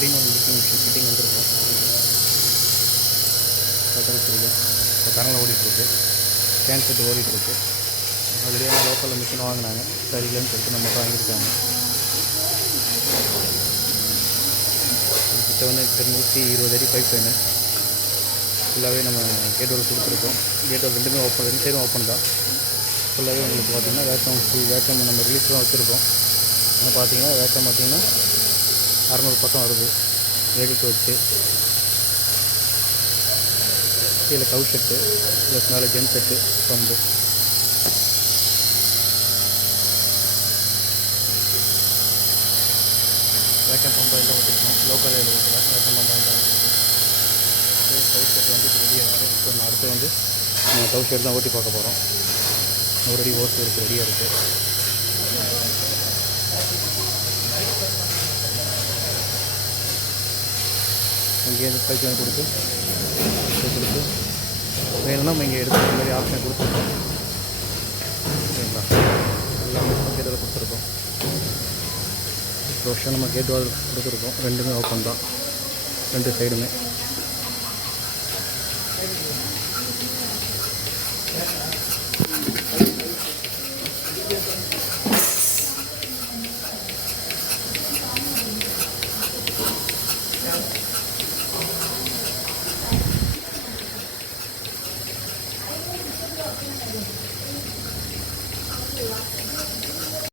3 1 milking machine fitting வந்திருக்கும். பார்த்தாலும் தெரியும். இப்போ கரண்டில் ஓடிட்டுருக்கு. கேன் செட் ஓடிட்டுருக்கு. ஆல்ரெடி அந்த லோக்கலில் மிஷின் வாங்கினாங்க, சரியில்லைன்னு சொல்லிட்டு நம்மகிட்ட வாங்கியிருக்காங்க. கிட்ட வந்து 120 அடி பைப் லைனு ஃபுல்லாகவே நம்ம கேட் வால் கொடுத்துருக்கோம். கேட் வால் ரெண்டுமே ஓப்பன், 2 சைடும் ஓப்பன் தான். ஃபுல்லாகவே உங்களுக்கு பார்த்திங்கன்னா வேக்கம் நம்ம ரிலீஸ் தான் வச்சுருக்கோம். ஆனால் பார்த்தீங்கன்னா வேக்கம் பார்த்திங்கன்னா 600 பக்கம் வருது வேகத்து வச்சு. கீழே கவு செட்டு ப்ளஸ் மேலே gen set pump. Vacuum pump எல்லாம் ஓட்டிருக்கோம். லோக்கல் ஊற்றல, வேக்கம் பம்பு எல்லாம் ஓட்டிருக்கோம். கவு செட் வந்து இப்போ ரெடியாக இருக்குது. இப்போ நான் அடுத்து வந்து கவு செட் தான் ஓட்டி பார்க்க போகிறோம். 100 அடி ஓட்டு இருக்குது, ரெடியாக இருக்குது. இங்கேருந்து பைக் கொடுத்து வேணும்னா நம்ம இங்கே எடுத்துக்கிற மாதிரி ஆப்ஷன் கொடுத்துருக்கோம். சரிங்களா, எல்லாமே கேட் வால் கொடுத்துருக்கோம். ப்ரொஃபஷன் நம்ம கேட் வால் கொடுத்துருக்கோம். ரெண்டுமே ஓப்பன் தான், 2 சைடுமே.